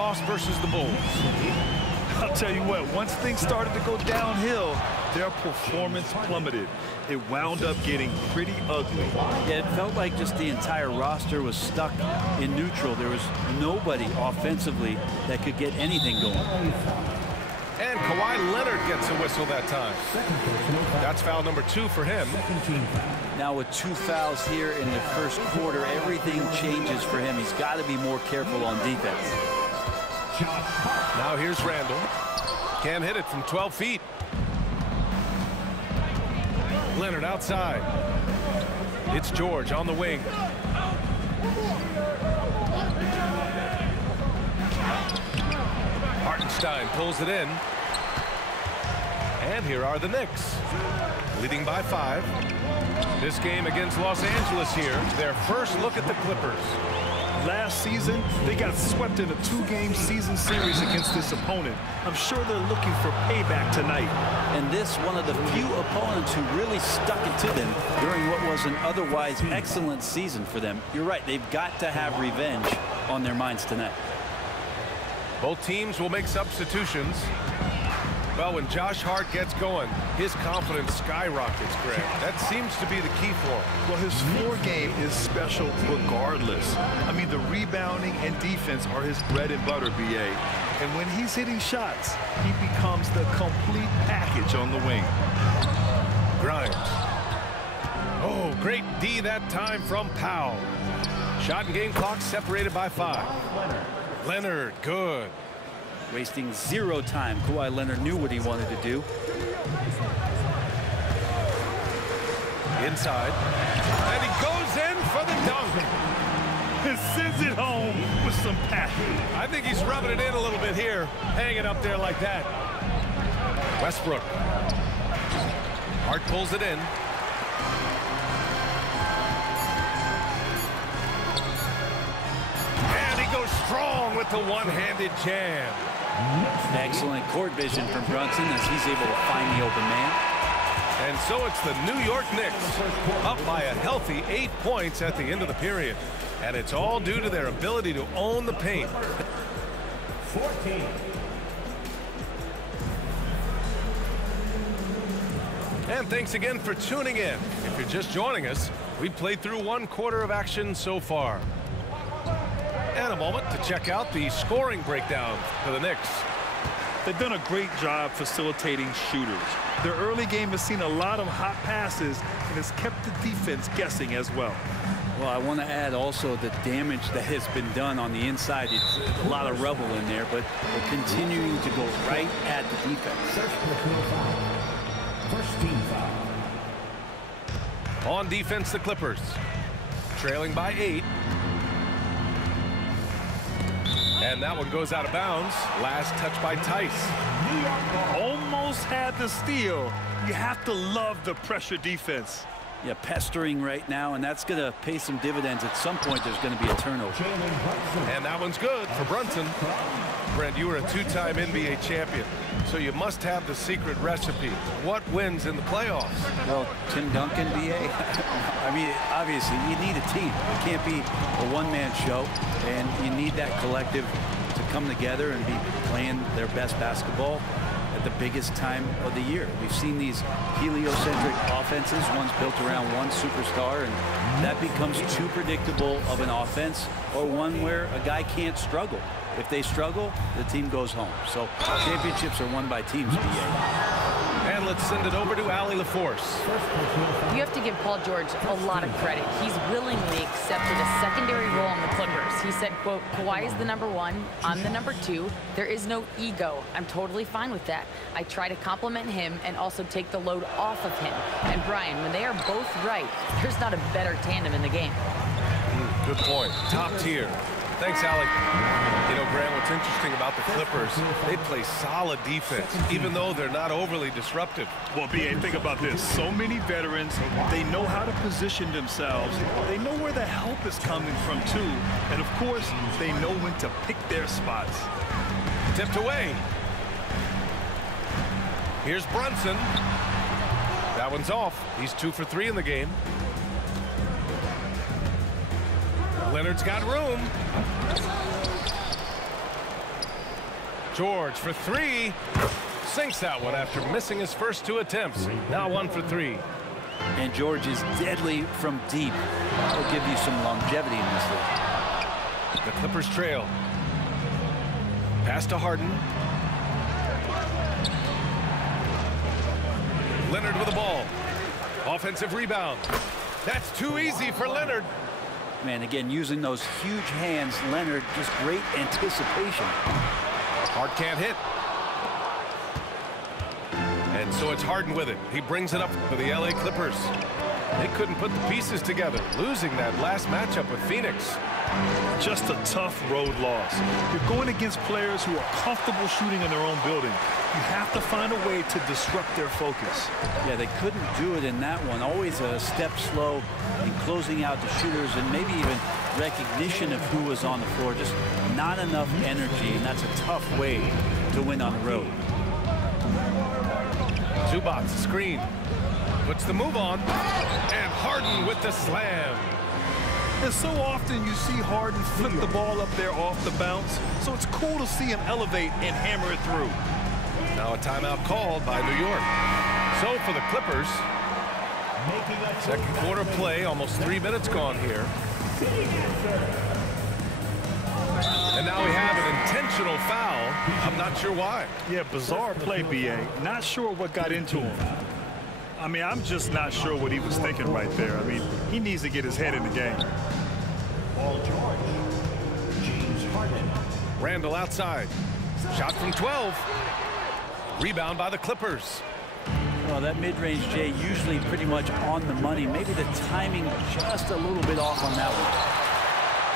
loss versus the Bulls. I'll tell you what, once things started to go downhill, their performance plummeted. It wound up getting pretty ugly. Yeah, it felt like just the entire roster was stuck in neutral. There was nobody offensively that could get anything going. And Kawhi Leonard gets a whistle that time. That's foul number 2 for him. Now with 2 fouls here in the first quarter, everything changes for him. He's got to be more careful on defense. Now here's Randall. Can't hit it from 12 feet. Leonard outside. It's George on the wing. Hartenstein pulls it in. And here are the Knicks, leading by 5. This game against Los Angeles here, their first look at the Clippers. Last season, they got swept in a 2-game season series against this opponent. I'm sure they're looking for payback tonight. And this one of the few opponents who really stuck it to them during what was an otherwise excellent season for them. You're right, they've got to have revenge on their minds tonight. Both teams will make substitutions. Well, when Josh Hart gets going, his confidence skyrockets, Greg. That seems to be the key for him. Well, his floor game is special regardless. I mean, the rebounding and defense are his bread and butter, B.A. And when he's hitting shots, he becomes the complete package on the wing. Grimes. Oh, great D that time from Powell. Shot and game clock separated by 5. Leonard, good. Wasting 0 time. Kawhi Leonard knew what he wanted to do. Inside. And he goes in for the dunk. And sends it home with some passion. I think he's rubbing it in a little bit here. Hanging up there like that. Westbrook. Hart pulls it in. And he goes strong with the one-handed jam. Excellent court vision from Brunson as he's able to find the open man. And so it's the New York Knicks up by a healthy 8 points at the end of the period. And it's all due to their ability to own the paint. 14. And thanks again for tuning in. If you're just joining us, we've played through 1 quarter of action so far. And a moment to check out the scoring breakdown for the Knicks. They've done a great job facilitating shooters. Their early game has seen a lot of hot passes and has kept the defense guessing as well. Well, I want to add also the damage that has been done on the inside. It's a lot of rubble in there, but they're continuing to go right at the defense. First team foul. On defense, the Clippers, trailing by 8. And that one goes out of bounds. Last touch by Tice. Almost had the steal. You have to love the pressure defense. Yeah, pestering right now, and that's going to pay some dividends. At some point, there's going to be a turnover. And that one's good for Brunson. Brent, you were a 2-time NBA champion, so you must have the secret recipe. What wins in the playoffs? Well, Tim Duncan, B.A. I mean, obviously, you need a team. It can't be a one-man show, and you need that collective to come together and be playing their best basketball at the biggest time of the year. We've seen these heliocentric offenses, one's built around one superstar, and that becomes too predictable of an offense, or one where a guy can't struggle. If they struggle, the team goes home. So championships are won by teams, B.A. And let's send it over to Allie LaForce. You have to give Paul George a lot of credit. He's willingly accepted a secondary role on the Clippers. He said, quote, Kawhi is the #1, I'm the #2. There is no ego. I'm totally fine with that. I try to compliment him and also take the load off of him. And Brian, when they are both right, there's not a better tandem in the game. Good point. Top tier. Thanks, Alec. You know, Grant, what's interesting about the Clippers, they play solid defense, even though they're not overly disruptive. Well, B.A., think about this. So many veterans, they know how to position themselves. They know where the help is coming from, too. And, of course, they know when to pick their spots. Tipped away. Here's Brunson. That one's off. He's 2 for 3 in the game. Leonard's got room. George for three. Sinks that one after missing his first 2 attempts. Now 1 for 3. And George is deadly from deep. That'll give you some longevity in this league. The Clippers trail. Pass to Harden. Leonard with the ball. Offensive rebound. That's too easy for Leonard. Man, again, using those huge hands, Leonard, just great anticipation. Hart can't hit. And so it's Harden with it. He brings it up for the LA Clippers. They couldn't put the pieces together, losing that last matchup with Phoenix. Just a tough road loss. You're going against players who are comfortable shooting in their own building. You have to find a way to disrupt their focus. Yeah, they couldn't do it in that one. Always a step slow in closing out the shooters, and maybe even recognition of who was on the floor. Just not enough energy, and that's a tough way to win on the road. Zubac screen. Puts the move on. And Harden with the slam. And so often you see Harden flip the ball up there off the bounce. So it's cool to see him elevate and hammer it through. Now a timeout called by New York. So for the Clippers, second quarter play, almost 3 minutes gone here. And now we have an intentional foul. I'm not sure why. Yeah, bizarre play, B.A. Not sure what got into him. I mean, I'm just not sure what he was thinking right there. I mean, he needs to get his head in the game. Paul George. James Harden. Randall outside. Shot from 12. Rebound by the Clippers. Well, that mid-range, Jay, usually pretty much on the money. Maybe the timing just a little bit off on that one.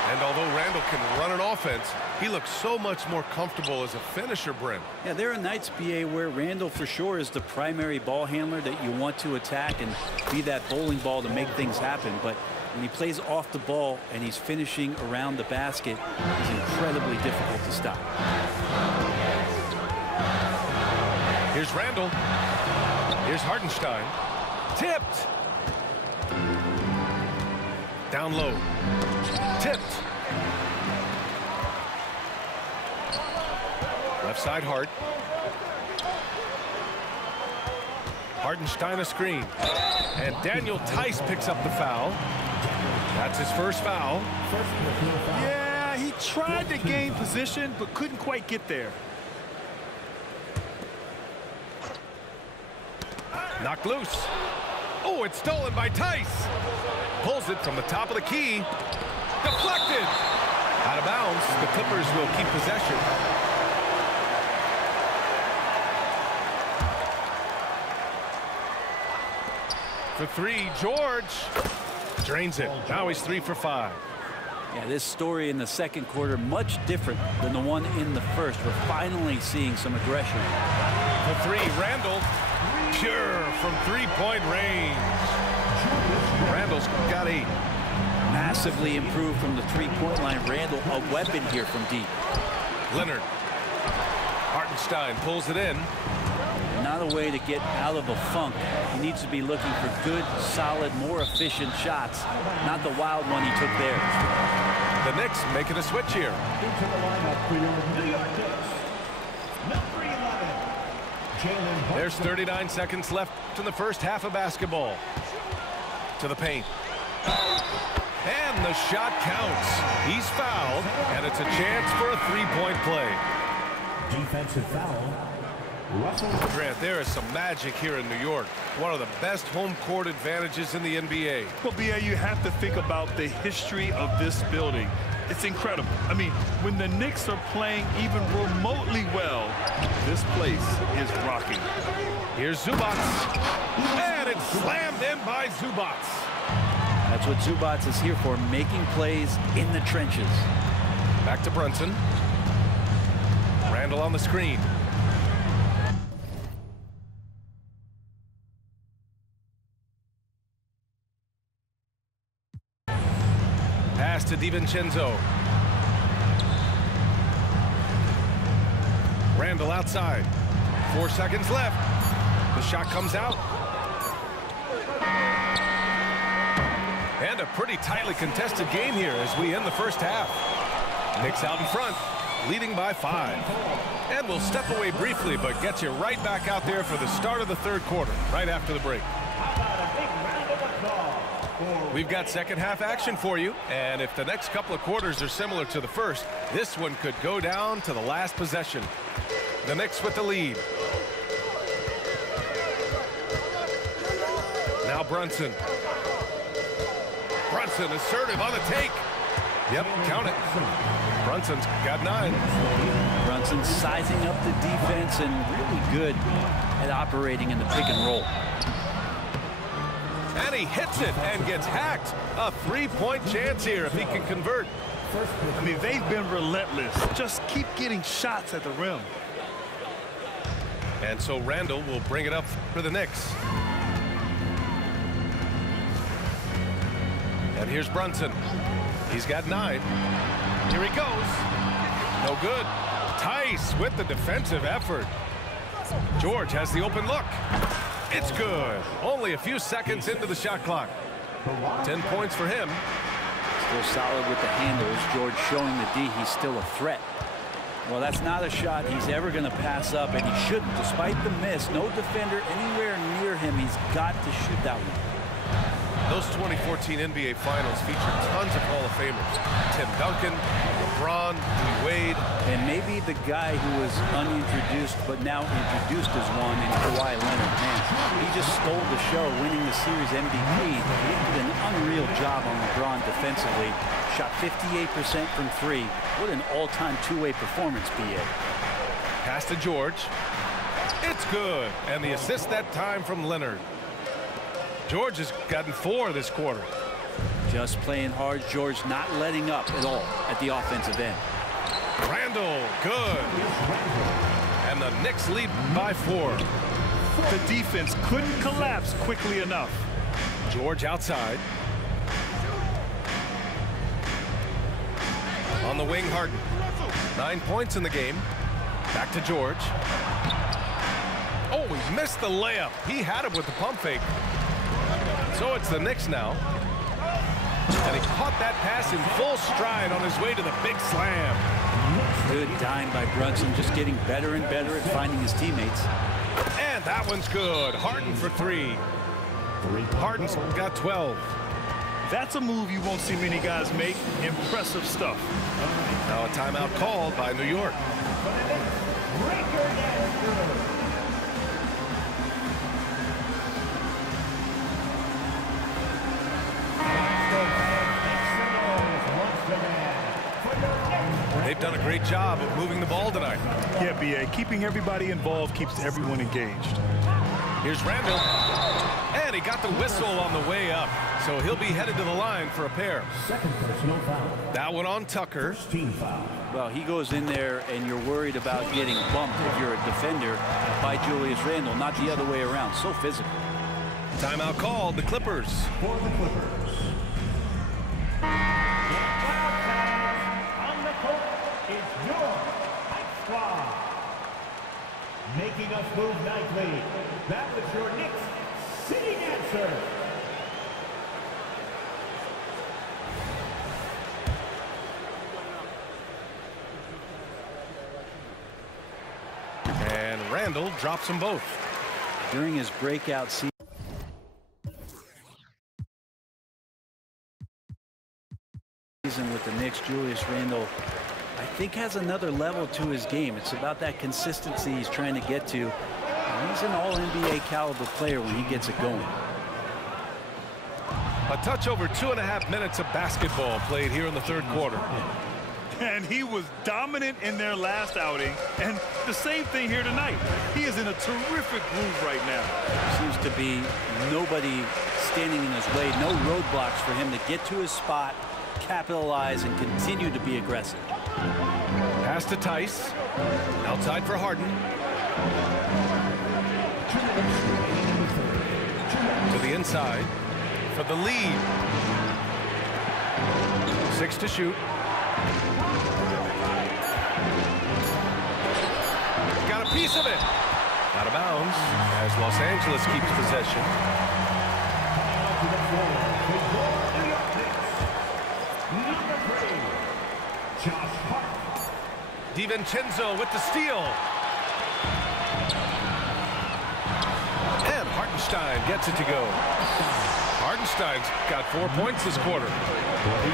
And although Randall can run an offense, he looks so much more comfortable as a finisher, Brent. Yeah, there are nights, BA, where Randall for sure is the primary ball handler that you want to attack and be that bowling ball to make things happen. But when he plays off the ball and he's finishing around the basket, it's incredibly difficult to stop. Here's Randall. Here's Hartenstein. Tipped. Down low. Tipped. Left side Hart. Hartenstein a screen. And Daniel Tice picks up the foul. That's his first foul. Yeah, he tried to gain position, but couldn't quite get there. Knocked loose. Oh, it's stolen by Tice. Pulls it from the top of the key. Deflected. Out of bounds. The Clippers will keep possession. For three, George. Drains it. Now he's 3 for 5. Yeah, this story in the second quarter much different than the one in the first. We're finally seeing some aggression. For three, Randall. Pure from three-point range. Randall's got 8. Massively improved from the three-point line. Randall, a weapon here from deep. Leonard. Hartenstein pulls it in. Not a way to get out of a funk. He needs to be looking for good, solid, more efficient shots. Not the wild one he took there. The Knicks making a switch here. Into the lineup for your New York Knicks. Number 11. Jalen Hart. There's 39 seconds left in the first half of basketball. To the paint. And the shot counts. He's fouled, and it's a chance for a three-point play. Defensive foul. Russell. Grant, there is some magic here in New York. One of the best home court advantages in the NBA. Well, B.A., you have to think about the history of this building. It's incredible. I mean, when the Knicks are playing even remotely well, this place is rocking. Here's Zubac. And it's slammed in by Zubac. That's what Zubac is here for, making plays in the trenches. Back to Brunson. Randall on the screen. Pass to DiVincenzo. Randall outside. 4 seconds left. The shot comes out. And a pretty tightly contested game here as we end the first half. Knicks out in front. leading by 5. And we'll step away briefly, but get you right back out there for the start of the third quarter, right after the break. We've got second half action for you, and if the next couple of quarters are similar to the first, this one could go down to the last possession. The Knicks with the lead. Now Brunson. Brunson assertive on the take. Yep, count it. Brunson's got 9. Brunson sizing up the defense and really good at operating in the pick and roll. And he hits it and gets hacked. A 3-point chance here if he can convert. I mean, they've been relentless. Just keep getting shots at the rim. And so Randall will bring it up for the Knicks. And here's Brunson. He's got 9. Here he goes. No good. Tice with the defensive effort. George has the open look. It's good. Only a few seconds into the shot clock. 10 points for him. Still solid with the handles. George showing the D he's still a threat. Well, that's not a shot he's ever going to pass up, and he shouldn't. Despite the miss, no defender anywhere near him. He's got to shoot that one. Those 2014 NBA Finals featured tons of Hall of Famers. Tim Duncan, LeBron, Wade. And maybe the guy who was unintroduced but now introduced as one in Kawhi Leonard. Man, he just stole the show, winning the series MVP. He did an unreal job on LeBron defensively. Shot 58% from 3. What an all-time two-way performance, B.A. Pass to George. It's good. And the assist that time from Leonard. George has gotten 4 this quarter. Just playing hard. George not letting up at all at the offensive end. Randall, good. And the Knicks lead by 4. The defense couldn't collapse quickly enough. George outside. On the wing, Harden. 9 points in the game. Back to George. Oh, he missed the layup. He had it with the pump fake. So it's the Knicks now. And he caught that pass in full stride on his way to the big slam. Good dime by Brunson, just getting better and better at finding his teammates. And that one's good. Harden for 3. Harden's got 12. That's a move you won't see many guys make. Impressive stuff. Now a timeout called by New York. They've done a great job of moving the ball tonight. Yeah, B.A. Keeping everybody involved keeps everyone engaged. Here's Randall. And he got the whistle on the way up. So he'll be headed to the line for a pair. Second personal foul. That one on Tucker. Team foul. Well, he goes in there and you're worried about getting bumped if you're a defender by Julius Randle, not the other way around. So physical. Timeout called, the Clippers. For the Clippers. On the court is York Knicks. Making us move nightly. That was your Knicks sitting answer. And Randall drops them both. During his breakout season with the Knicks, Julius Randle, I think, has another level to his game. It's about that consistency he's trying to get to. And he's an all-NBA caliber player when he gets it going. A touch over 2.5 minutes of basketball played here in the third quarter. And he was dominant in their last outing. And the same thing here tonight. He is in a terrific groove right now. Seems to be nobody standing in his way. No roadblocks for him to get to his spot, capitalize, and continue to be aggressive. Pass to Tice. Outside for Harden. To the inside for the lead. 6 to shoot. Got a piece of it. Out of bounds as Los Angeles keeps possession. DiVincenzo with the steal. And Hartenstein gets it to go. Hartenstein's got 4 points this quarter.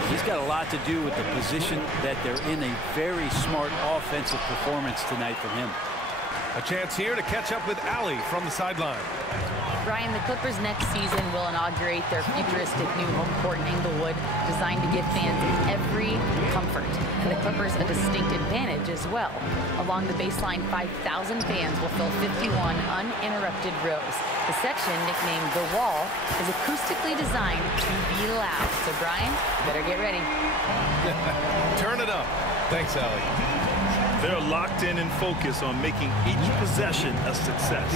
He's got a lot to do with the position that they're in. A very smart offensive performance tonight from him. A chance here to catch up with Allie from the sideline. Brian, the Clippers next season will inaugurate their futuristic new home court in Inglewood, designed to give fans every comfort. And the Clippers a distinct advantage as well. Along the baseline, 5,000 fans will fill 51 uninterrupted rows. The section, nicknamed The Wall, is acoustically designed to be loud. So, Brian, better get ready. Turn it up. Thanks, Allie. They're locked in and focused on making each possession a success.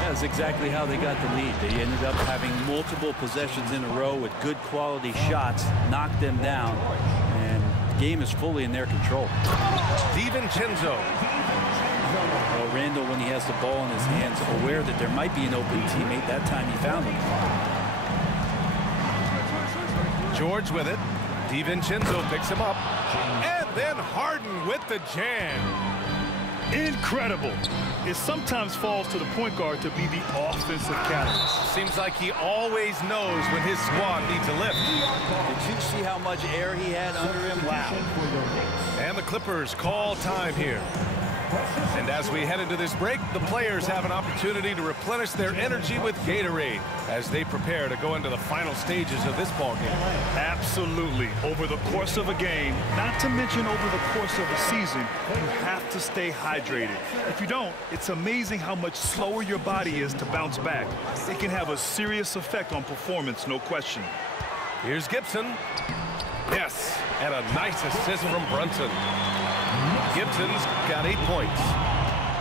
That's exactly how they got the lead. They ended up having multiple possessions in a row with good quality shots, knocked them down, and the game is fully in their control. DiVincenzo. Well, Randall, when he has the ball in his hands, aware that there might be an open teammate, that time he found him. George with it. DiVincenzo picks him up. And then Harden with the jam. Incredible. It sometimes falls to the point guard to be the offensive catalyst. Seems like he always knows when his squad needs a lift. Did you see how much air he had under him? Wow. And the Clippers call time here. And as we head into this break, the players have an opportunity to replenish their energy with Gatorade as they prepare to go into the final stages of this ballgame. Absolutely. Over the course of a game, not to mention over the course of a season, you have to stay hydrated. If you don't, it's amazing how much slower your body is to bounce back. It can have a serious effect on performance, no question. Here's Gibson. Yes, and a nice assist from Brunson. Gibson's got 8 points.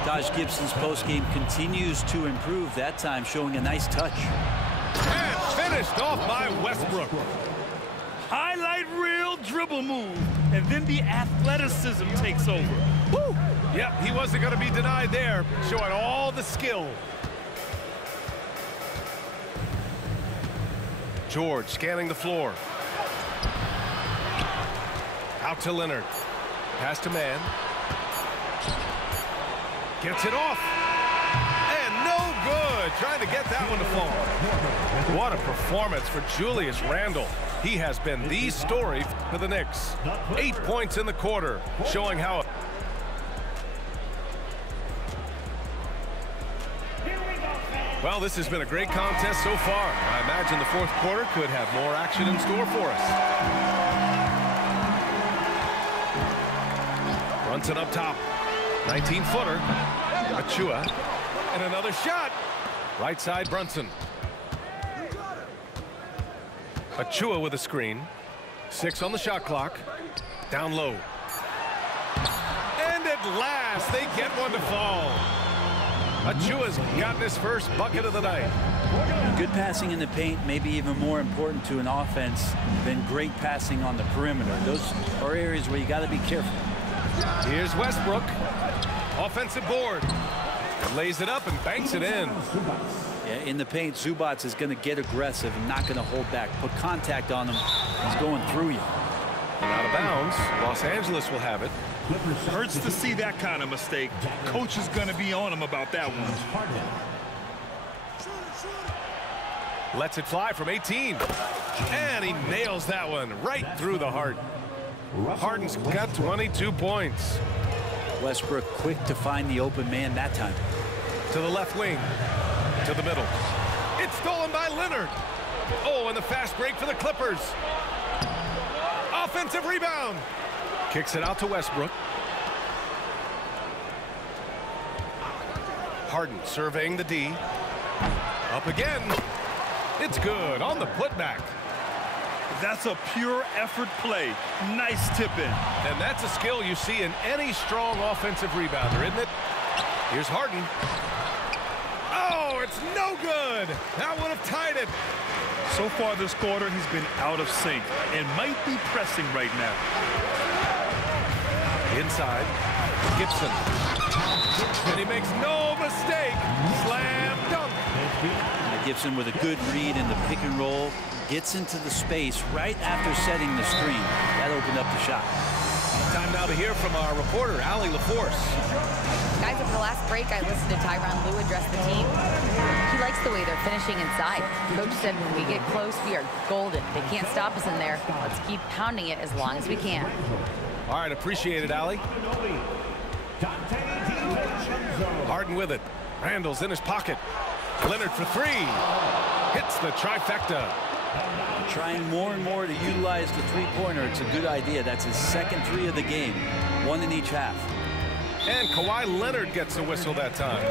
Taj Gibson's postgame continues to improve, that time showing a nice touch. And finished off by Westbrook. Highlight reel dribble move, and then the athleticism takes over. Woo! Yep, he wasn't going to be denied there, showing all the skill. George scanning the floor. Out to Leonard. Pass to man. Gets it off. And no good. Trying to get that one to fall. What a performance for Julius Randle. He has been the story for the Knicks. 8 points in the quarter, showing how... Well, this has been a great contest so far. I imagine the fourth quarter could have more action in store for us. Brunson up top. 19-footer. Achua. And another shot. Right side, Brunson. Achua with a screen. 6 on the shot clock. Down low. And at last, they get one to fall. Achua's gotten his first bucket of the night. Good passing in the paint, maybe even more important to an offense than great passing on the perimeter. Those are areas where you got to be careful. Here's Westbrook. Offensive board. Lays it up and banks it in. Yeah, in the paint, Zubac is going to get aggressive and not going to hold back. Put contact on him. He's going through you. And out of bounds. Los Angeles will have it. Hurts to see that kind of mistake. Coach is going to be on him about that one. Lets it fly from 18. And he nails that one right through the heart. Harden's got 22 points. Westbrook quick to find the open man that time. To the left wing. To the middle. It's stolen by Leonard. Oh, and the fast break for the Clippers. Offensive rebound. Kicks it out to Westbrook. Harden surveying the D. Up again. It's good on the putback. That's a pure effort play. Nice tip in. And that's a skill you see in any strong offensive rebounder, isn't it? Here's Harden. Oh, it's no good. That would have tied it. So far this quarter, he's been out of sync and might be pressing right now. Inside, Gibson. And he makes no mistake. Slam dunk. Gibson with a good read in the pick and roll. Gets into the space right after setting the screen. That opened up the shot. Time now to hear from our reporter, Allie LaForce. Guys, over the last break, I listened to Tyronn Lue address the team. He likes the way they're finishing inside. Coach said when we get close, we are golden. They can't stop us in there. Let's keep pounding it as long as we can. All right, appreciate it, Allie. Harden with it. Randall's in his pocket. Leonard for three. Hits the trifecta. Trying more and more to utilize the three-pointer. It's a good idea. That's his second three of the game. One in each half. And Kawhi Leonard gets the whistle that time.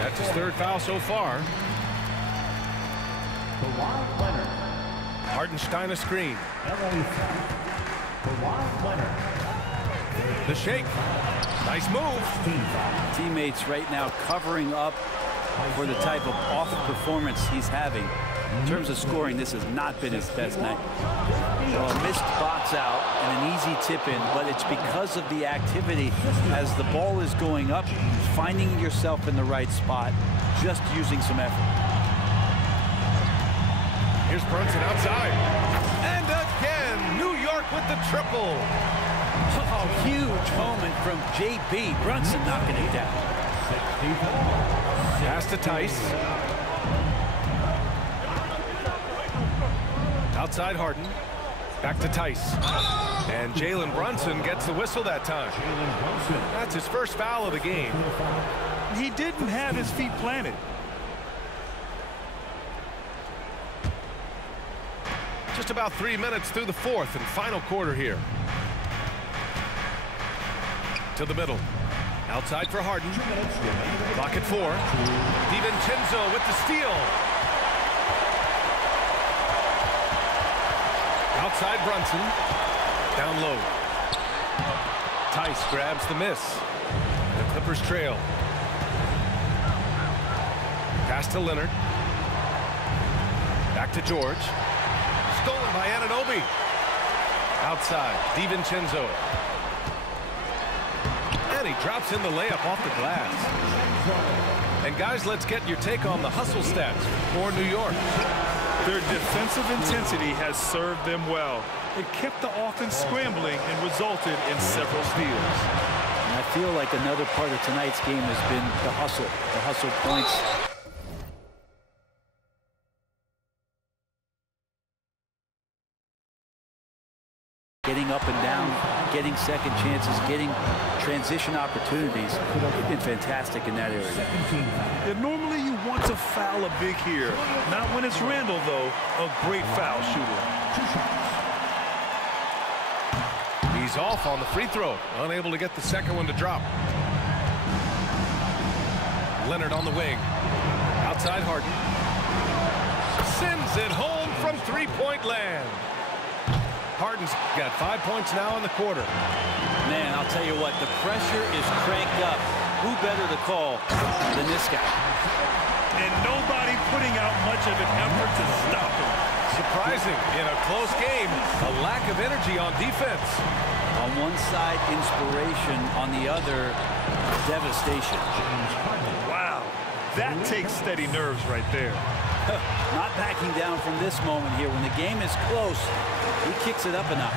That's his third foul so far. Hardenstein a screen. The shake. Nice move. Teammates right now covering up for the type of off performance he's having. In terms of scoring, this has not been his best night. Well, a missed box out and an easy tip in, but it's because of the activity as the ball is going up, finding yourself in the right spot, just using some effort. Here's Brunson outside. And again, New York with the triple. Oh, huge moment from J.B. Brunson knocking it down. Pass to Tice. Outside Harden. Back to Tice. And Jalen Brunson gets the whistle that time. That's his first foul of the game. He didn't have his feet planted. Just about 3 minutes through the fourth and final quarter here. To the middle. Outside for Harden. Clock at 4. DiVincenzo with the steal. Outside Brunson. Down low. Tice grabs the miss. The Clippers trail. Pass to Leonard. Back to George. Stolen by Anunoby. Outside. DiVincenzo. And he drops in the layup off the glass. And guys, let's get your take on the hustle stats for New York. Their defensive intensity has served them well. It kept the offense scrambling and resulted in several steals. And I feel like another part of tonight's game has been the hustle points. Getting up and down, getting second chances, getting transition opportunities. They've been fantastic in that area. And normally you want to foul a big here. Not when it's Randall, though. A great foul shooter. He's off on the free throw. Unable to get the second one to drop. Leonard on the wing. Outside Harden. Sends it home from three-point land. Harden's got 5 points now in the quarter. Man, I'll tell you what, the pressure is cranked up. Who better to call than this guy? And nobody putting out much of an effort to stop him. Surprising in a close game, a lack of energy on defense. On one side, inspiration. On the other, devastation. Wow, that takes steady nerves right there. Not backing down from this moment here. When the game is close, he kicks it up a notch.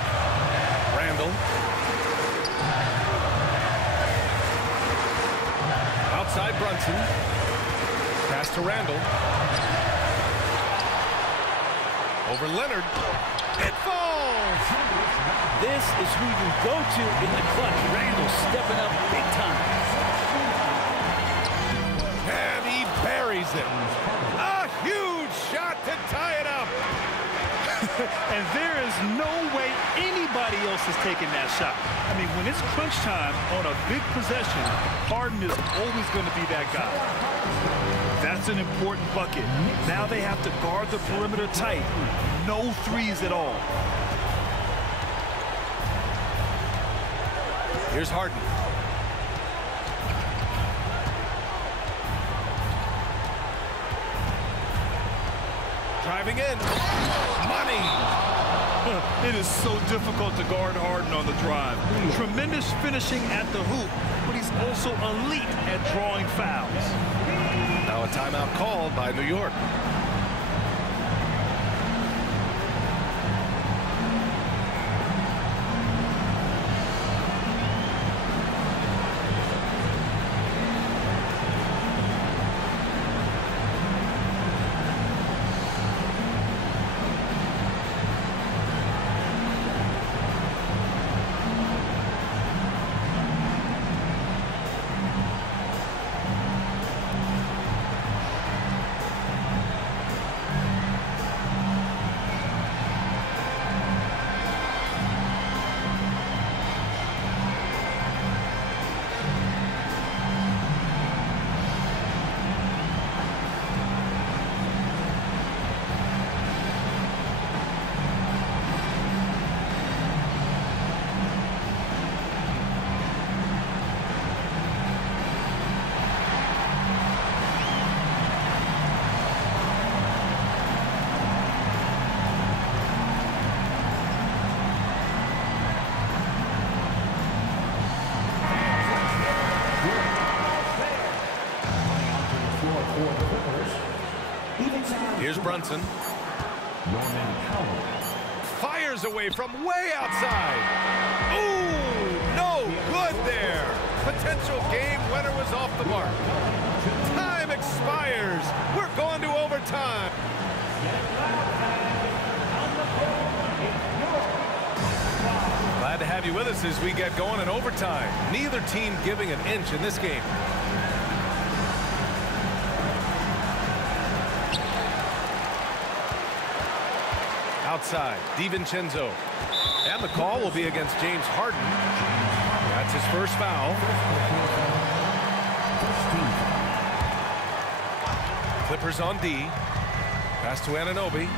Randall. Outside Brunson. Pass to Randall. Over Leonard. It falls! This is who you go to in the clutch. Randall stepping up big time. And he buries it. A huge shot to tie it up. And there is no way anybody else is taking that shot. I mean, when it's crunch time on a big possession, Harden is always going to be that guy. That's an important bucket. Now they have to guard the perimeter tight. No threes at all. Here's Harden. Driving in. Money. It is so difficult to guard Harden on the drive. Tremendous finishing at the hoop, but he's also elite at drawing fouls. Now a timeout called by New York. Here's Brunson. Fires away from way outside. Ooh, no good there. Potential game winner was off the mark. Time expires. We're going to overtime. Glad to have you with us as we get going in overtime. Neither team giving an inch in this game. Outside, DiVincenzo. And the call will be against James Harden. That's his first foul. Clippers on D. Pass to Anunoby.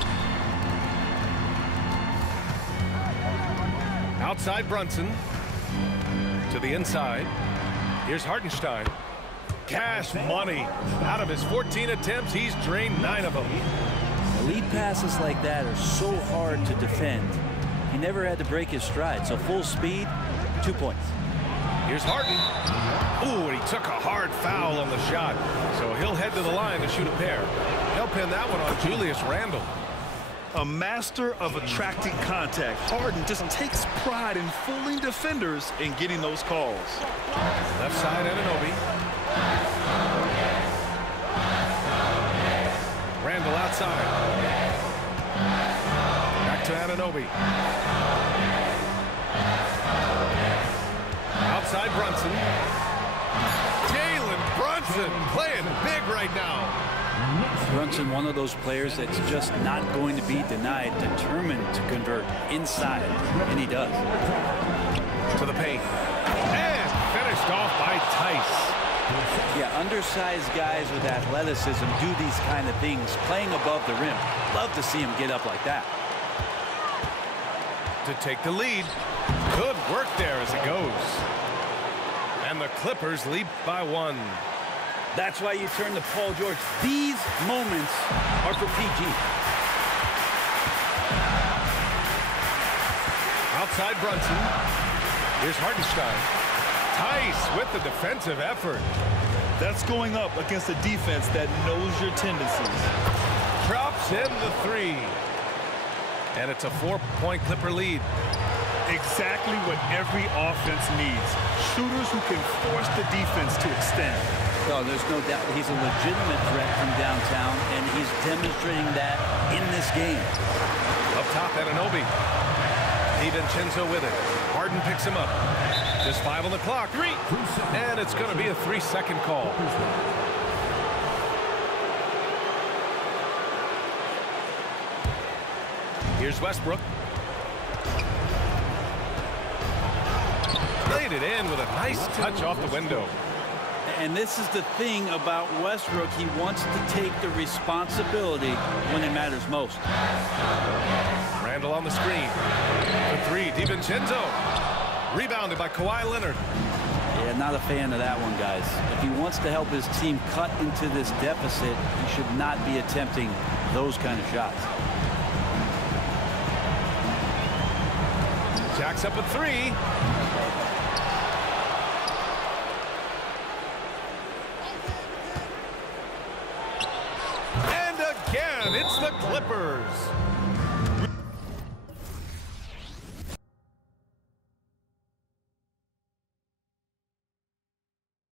Outside Brunson. To the inside. Here's Hartenstein. Cash money. Out of his 14 attempts, he's drained 9 of them. Lead passes like that are so hard to defend. He never had to break his stride, so full speed, 2 points. Here's Harden. Ooh, and he took a hard foul on the shot, so he'll head to the line to shoot a pair. He'll pin that one on Julius Randle. A master of attracting contact. Harden just takes pride in fooling defenders and getting those calls. Left side, Anunoby. Randle outside. Back to Anunoby. Outside Brunson. Jalen Brunson playing big right now. Brunson, one of those players that's just not going to be denied, determined to convert inside, and he does. To the paint. And finished off by Tice. Yeah, undersized guys with athleticism do these kind of things, playing above the rim. Love to see him get up like that. To take the lead. Good work there as it goes. And the Clippers lead by 1. That's why you turn to Paul George. These moments are for PG. Outside Brunson. Here's Hartenstein. Tice with the defensive effort. That's going up against a defense that knows your tendencies. Drops in the 3. And it's a 4-point Clipper lead. Exactly what every offense needs. Shooters who can force the defense to extend. No, there's no doubt he's a legitimate threat from downtown, and he's demonstrating that in this game. Up top, Anunoby. DiVincenzo with it. Harden picks him up. Just 5 on the clock. 3. And it's going to be a 3-second call. Here's Westbrook. Laid it in with a nice touch off the window. And this is the thing about Westbrook. He wants to take the responsibility when it matters most. Randle on the screen. For 3, DiVincenzo. Rebounded by Kawhi Leonard. Yeah, not a fan of that one, guys. If he wants to help his team cut into this deficit, he should not be attempting those kind of shots. Jacks up a 3. And again, it's the Clippers.